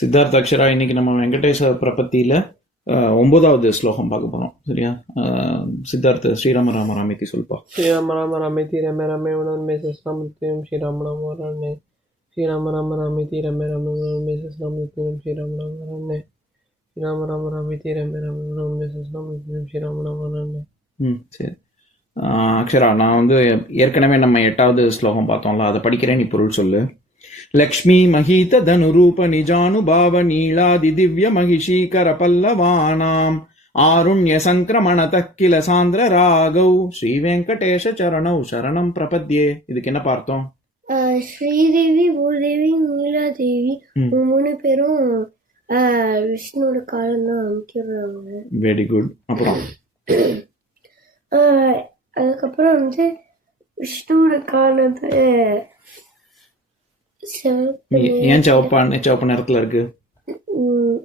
சித்தார்த் அக்ஷரா இன்னைக்கு நம்ம வெங்கடேஸ்வர பிரபத்தியில ஒன்பதாவது ஸ்லோகம் பார்க்க போறோம். சரியா? சித்தார்த்த ஸ்ரீராம ராம ராமேதி சொல்பா ஸ்ரீராம ராம ராமேதி ரம ரமே உணர்மே சஸ்ராமிருத்தியம் ஸ்ரீராம ராம வரணே. ஸ்ரீராம ராம ராமேதி ரம ரமே உணர்மே சஸ்ராமிருத்தியம் ஸ்ரீராம ராம வரணே. ஸ்ரீராம ராம ராமேதி ரம ரமே உணர்மே சஸ்ராமிருத்தியம் ஸ்ரீராம ராம வரணே. ம் சரி. அக்ஷரா நான் வந்து ஏற்கனவே நம்ம எட்டாவது ஸ்லோகம் பார்த்தோம்ல அதை படிக்கிறேன் நீ பொருள் சொல்லு. சாந்திர ராகவ். ஸ்ரீ வெங்கடேஷ சரணௌ சரணம் பிரபத்யே. இதுக்கு என்ன பார்த்தோம்? ஸ்ரீதேவி பூதேவி நீலாதேவி மூணு பேரும் விஷ்ணுவோட காலம் தான் அமைக்கிறாங்க. வெரி குட் அப்புறம்? அதுக்கப்புறம் வந்து விஷ்ணுவோட காலத்தை ஏன் சிவப்பான சிவப்பு நேரத்துல இருக்கு?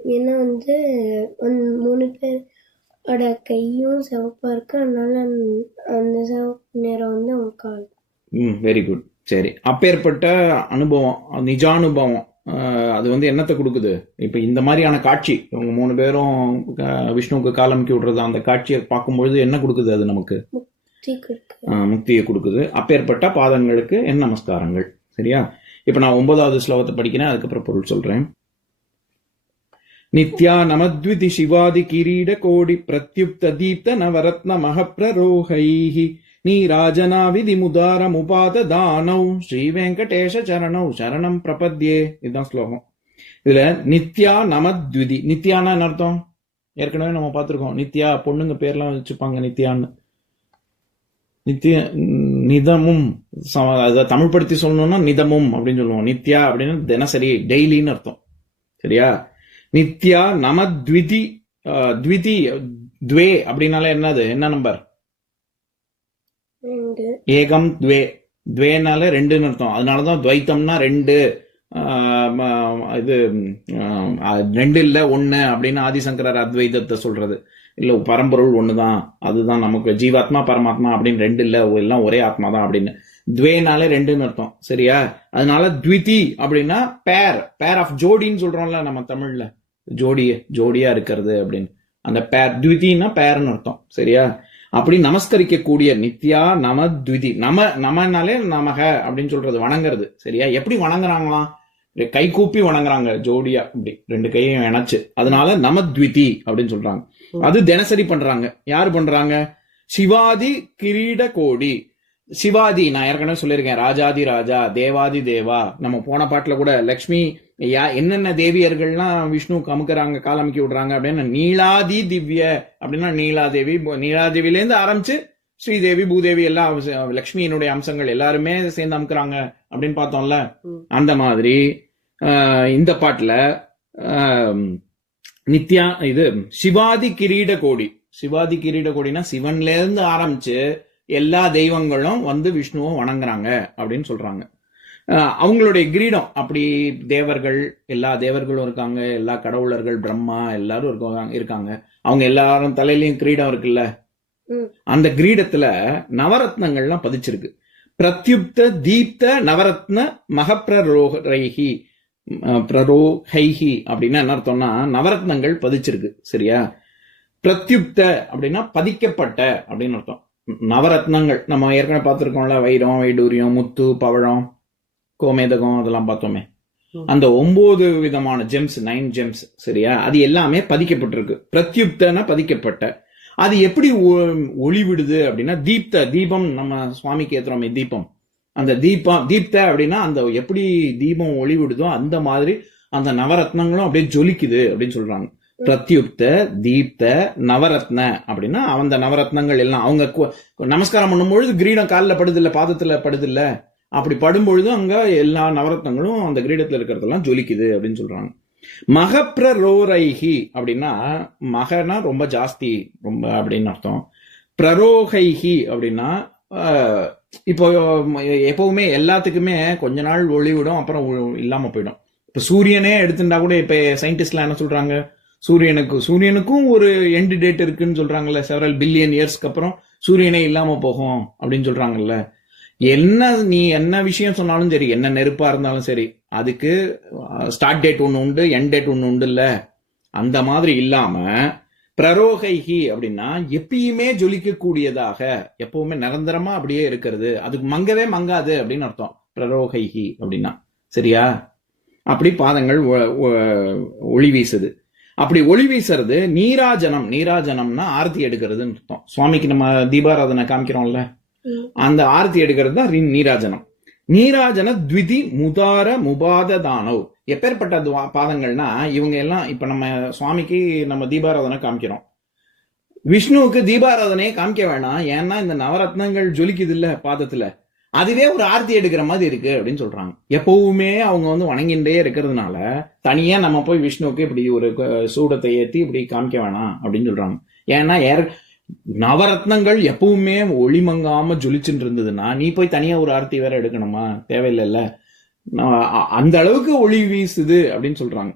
ஏன்னா வந்து மூணு பேரோட கையும் சிவப்பா இருக்கு. அதனால அந்த- சிவப்பு நேரம் வந்து அவங்க காலம் ம் வெரி குட் சரி. அப்பேற்பட்ட அனுபவம் நிஜானுபவம் அஹ், அது வந்து என்னத்தை கொடுக்குது? இப்ப இந்த மாதிரியான காட்சி இவங்க மூணு பேரும் விஷ்ணுவுக்கு காலமிக்கி விடுறது அந்த காட்சியை பார்க்கும்பொழுது என்ன கொடுக்குது அது நமக்கு? முக்தியை கொடுக்குது. அப்பேற்பட்ட பாதங்களுக்கு என் நமஸ்காரங்கள்? சரியா? இப்ப நான் ஒன்பதாவது ஸ்லோகத்தை படிக்கிறேன் அதுக்கப்புறம் பொருள் சொல்றேன். நித்யா நமத்விதி சிவாதி கிரீட கோடி பிரத்யுப்த தீப்த நவரத்ன மகப்ரரோகைஹி நீராஜனா விதிமுதாரமுபாத தானௌ ஸ்ரீ வெங்கடேஷ சரணௌ சரணம் பிரபத்யே. இதுதான் ஸ்லோகம். இதுல நித்யா நமத்விதி. நித்யானா என்ன அர்த்தம்? ஏற்கனவே நம்ம பார்த்துருக்கோம். நித்யா பொண்ணுங்க பேர்லாம் வச்சுப்பாங்க நித்யான்னு. நித்ய நிதமும் அதை தமிழ் படுத்தி சொல்லணும்னா நிதமும் அப்படின்னு சொல்லுவோம். நித்யா அப்படின்னு தினசரி டெய்லின்னு அர்த்தம். சரியா? நித்யா நம த்விதி த்விதி துவே அப்படின்னாலே என்னது? என்ன நம்பர்? ஏகம் துவே. துவேனால ரெண்டுன்னு அர்த்தம். அதனாலதான் துவைத்தம்னா ரெண்டு. இது ரெண்டு இல்ல ஒண்ணு அப்படின்னு ஆதிசங்கரர் அத்வைதத்தை சொல்றது. இல்லை பரம்பொருள் ஒன்று தான் அதுதான் நமக்கு. ஜீவாத்மா பரமாத்மா அப்படின்னு ரெண்டு இல்லை. எல்லாம் ஒரே ஆத்மா தான் அப்படின்னு. துவேனாலே ரெண்டுன்னு அர்த்தம். சரியா? அதனால த்விதி அப்படின்னா பேர் பேர் ஆஃப் ஜோடின்னு சொல்றோம்ல நம்ம தமிழ்ல. ஜோடிய ஜோடியா இருக்கிறது அப்படின்னு. அந்த பேர் த்விதினா பேர்னு அர்த்தம். சரியா? அப்படி நமஸ்கரிக்கக்கூடிய நித்யா நம த்விதி. நம நமனாலே நமக அப்படின்னு சொல்றது வணங்குறது. சரியா? எப்படி வணங்குறாங்களாம் கை கூப்பி வணங்குறாங்க ஜோடியா. இப்படி ரெண்டு கையும் இணைச்சு. அதனால நம த்விதி அப்படின்னு சொல்றாங்க. அது தினசரி பண்றாங்க. யாரு பண்றாங்க? சிவாதி கிரீட கோடி சிவாதி நான் ஏற்கனவே சொல்லியிருக்கேன். ராஜாதி ராஜா தேவாதி தேவா. நம்ம போன பாட்டுல கூட லக்ஷ்மி யா என்னென்ன தேவியர்கள்லாம் விஷ்ணுவுக்கு அமுக்குறாங்க காலமிக்கி விடுறாங்க அப்படின்னா நீலாதி திவ்ய அப்படின்னா நீலாதேவி பு- நீலாதேவிலேருந்து ஆரம்பிச்சு ஸ்ரீதேவி பூதேவி எல்லா அம்ச- லக்ஷ்மியினுடைய அம்சங்கள் எல்லாருமே சேர்ந்து அமுக்குறாங்க அப்படின்னு பார்த்தோம்ல. அந்த மாதிரி ஆஹ், இந்த பாட்டுல ஆஹ், நித்யா இது சிவாதி கிரீட கோடி. சிவாதி கிரீட கோடினா சிவன்ல இருந்து ஆரம்பிச்சு எல்லா தெய்வங்களும் வந்து விஷ்ணுவை வணங்குறாங்க அப்படின்னு சொல்றாங்க. அவங்களுடைய கிரீடம் அப்படி தேவர்கள் எல்லா தேவர்களும் இருக்காங்க எல்லா கடவுளர்கள் பிரம்மா எல்லாரும் இருக்காங்க இருக்காங்க. அவங்க எல்லாரும் தலையிலயும் கிரீடம் இருக்குல்ல. அந்த கிரீடத்துல நவரத்னங்கள்லாம் பதிச்சிருக்கு. பிரத்யுப்த தீப்த நவரத்ன மகப்ரரோஹி பிரரோஹைஹி அப்படின்னா என்ன அர்த்தம்னா நவரத்னங்கள் பதிச்சிருக்கு சரியா? பிரத்யுப்த அப்படின்னா பதிக்கப்பட்ட அப்படின்னு அர்த்தம். நவரத்னங்கள் நம்ம ஏற்கனவே பார்த்திருக்கோம்ல வைரம் வைடூரியம் முத்து பவழம் கோமேதகம் அதெல்லாம் பார்த்தோமே. அந்த ஒன்பது விதமான ஜெம்ஸ் நைன் ஜெம்ஸ் சரியா? அது எல்லாமே பதிக்கப்பட்டிருக்கு. பிரத்யுப்தன பதிக்கப்பட்ட. அது எப்படி ஒளி விடுது அப்படின்னா தீப்த தீபம் நம்ம சுவாமிக்கு ஏத்துறோமே தீபம். அந்த தீபம் தீப்த அப்படின்னா அந்த எப்படி தீபம் ஒளி விடுதோ அந்த மாதிரி அந்த நவரத்னங்களும் அப்படியே ஜொலிக்குது அப்படின்னு சொல்றாங்க. பிரத்யுப்த தீப்த நவரத்ன அப்படின்னா அந்த நவரத்னங்கள் எல்லாம் அவங்க நமஸ்காரம் பண்ணும்பொழுது கிரீடம் காலில் படுது இல்லை பாதத்துல படுது இல்ல அப்படி படும்பொழுது அங்க எல்லா நவரத்னங்களும் அந்த கிரீடத்துல இருக்கிறதெல்லாம் ஜொலிக்குது அப்படின்னு சொல்றாங்க. மகப்ரரோரைஹி அப்படின்னா மகனா ரொம்ப ஜாஸ்தி ரொம்ப அப்படின்னு அர்த்தம். பிரரோகைஹி அப்படின்னா இப்போ எப்பவுமே எல்லாத்துக்குமே கொஞ்ச நாள் ஒளி விடும் அப்புறம் இல்லாமல் போயிடும். இப்போ சூரியனே எடுத்துட்டா கூட இப்போ சயின்டிஸ்ட்லாம் என்ன சொல்றாங்க? சூரியனுக்கு சூரியனுக்கும் ஒரு எண்டு டேட் இருக்குன்னு சொல்றாங்கல்ல செவரல் பில்லியன் இயர்ஸ்க்கு அப்புறம் சூரியனே இல்லாம போகும் அப்படின்னு சொல்றாங்கல்ல. என்ன நீ என்ன விஷயம் சொன்னாலும் சரி என்ன நெருப்பா இருந்தாலும் சரி அதுக்கு ஸ்டார்ட் டேட் ஒன்று உண்டு எண்ட் டேட் ஒன்று உண்டு இல்ல அந்த மாதிரி இல்லாமல் பிரரோகைகி அப்படின்னா எப்பயுமே ஜொலிக்க கூடியதாக எப்பவுமே நிரந்தரமா அப்படியே இருக்கிறது. அதுக்கு மங்கவே மங்காது அப்படின்னு அர்த்தம். பிரரோகைகி அப்படின்னா. சரியா? அப்படி பாதங்கள் ஒளி வீசுது. அப்படி ஒளி வீசுறது நீராஜனம். நீராஜனம்னா ஆரத்தி எடுக்கிறதுன்னு அர்த்தம். சுவாமிக்கு நம்ம தீபாராதனை காமிக்கிறோம்ல. அந்த ஆரத்தி எடுக்கிறது தான் நீராஜனம். நீராஜன த்விதி முதார முபாத தானவ் எப்பேற்பட்ட துவா- பாதங்கள்னா இவங்க எல்லாம் இப்ப நம்ம சுவாமிக்கு நம்ம தீபாராதனை காமிக்கிறோம். விஷ்ணுவுக்கு தீபாராதனையே காமிக்க வேணாம். ஏன்னா இந்த நவரத்னங்கள் ஜொலிக்குது இல்ல பாதத்துல. அதுவே ஒரு ஆர்த்தி எடுக்கிற மாதிரி இருக்கு அப்படின்னு சொல்றாங்க. எப்பவுமே அவங்க வந்து வணங்கின்றே இருக்கிறதுனால தனியா நம்ம போய் விஷ்ணுவுக்கு இப்படி ஒரு சூடத்தை ஏத்தி இப்படி காமிக்க வேணாம் அப்படின்னு சொல்றாங்க. ஏன்னா ஏற நவரத்னங்கள் எப்பவுமே ஒளிமங்காம ஜொலிச்சுட்டு இருந்ததுன்னா நீ போய் தனியா ஒரு ஆர்த்தி வேற எடுக்கணுமா? தேவையில்லைல்ல. அந்த அளவுக்கு ஒளி வீசுது அப்படின்னு சொல்றாங்க.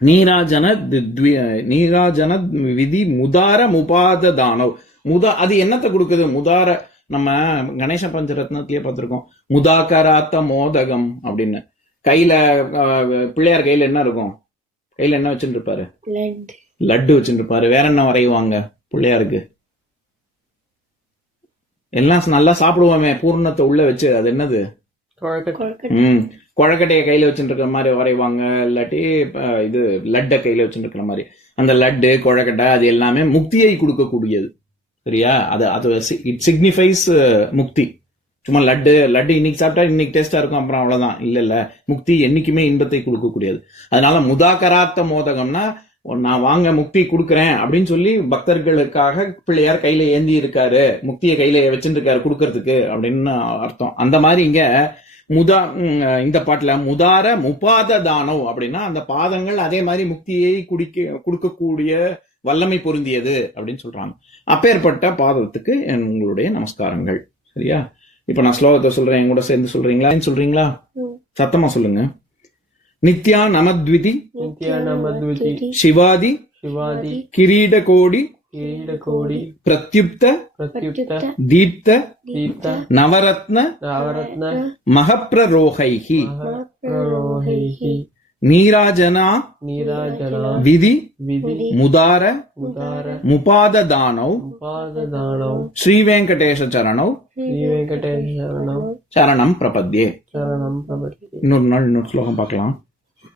நீராஜன நீராஜன விதி முதார முபாத தானவ். முதா அது என்னத்தை கொடுக்குது? முதார நம்ம கணேச பஞ்சரத்னத்திலேயே பார்த்திருக்கோம். முதாகராத்த மோதகம் அப்படின்னு. கையில பிள்ளையார் கையில என்ன இருக்கும்? கையில என்ன வச்சுட்டு இருப்பாரு லட்டு வச்சுட்டு இருப்பாரு வேற என்ன வரையுவாங்க பிள்ளையாருக்கு எல்லாம் நல்லா சாப்பிடுவோமே பூர்ணத்தை உள்ள வச்சு அது என்னது? ம் குழக்கட்டையை கையில வச்சுட்டு இருக்கிற மாதிரி வரைவாங்க இல்லாட்டி இது லட்டை கையில வச்சுட்டு இருக்கிற மாதிரி. அந்த லட்டு குழக்கட்டை அது எல்லாமே முக்தியை கொடுக்கக்கூடியது. சரியா? அது அது இட் சிக்னிஃபைஸ் முக்தி. சும்மா லட்டு லட்டு இன்னைக்கு சாப்பிட்டா இன்னைக்கு டேஸ்டா இருக்கும் அப்புறம் அவ்வளவுதான். இல்ல இல்ல. முக்தி என்னைக்குமே இன்பத்தை கொடுக்கக்கூடியது. அதனால முதாகராத்த மோதகம்னா நான் வாங்க முக்தி கொடுக்கறேன் அப்படின்னு சொல்லி பக்தர்களுக்காக பிள்ளையார் கையில ஏந்தி இருக்காரு. முக்தியை கையில வச்சுட்டு இருக்காரு கொடுக்கறதுக்கு அப்படின்னு அர்த்தம். அந்த மாதிரி இங்க முதா இந்த பாட்டுல முதார முபாத தானவ் அப்படின்னா அந்த பாதங்கள் அதே மாதிரி முக்தியை குடிக்க கொடுக்கக்கூடிய வல்லமை பொருந்தியது அப்படின்னு சொல்றாங்க. அப்பேற்பட்ட பாதத்துக்கு என் உங்களுடைய நமஸ்காரங்கள். சரியா? இப்ப நான் ஸ்லோகத்தை சொல்றேன் என் கூட சேர்ந்து சொல்றீங்களா? சொல்றீங்களா. சத்தமா சொல்லுங்க. நித்யா நமத்விதி நித்யா நமத்விதி சிவாதி சிவாதி கிரீட கோடி கிரீடகோடி பிரத்யுப்த பிரத்யுக்த தீப்த தீப்த நவரத்ன நவரத்ன மகப்பிரரோகைஹி மகப்ரரோஹைஹி நீராஜனா நீராஜனா விதி விதி முதார உதார முபாததானவ் உபாததானௌ ஸ்ரீவேங்கடேஷ சரணவ் ஸ்ரீ வெங்கடேஷ சரணம் சரணம் பிரபத்யே. சரணம் பிரபத்தி இன்னொரு நாள் இன்னொரு ஸ்லோகம் பார்க்கலாம்.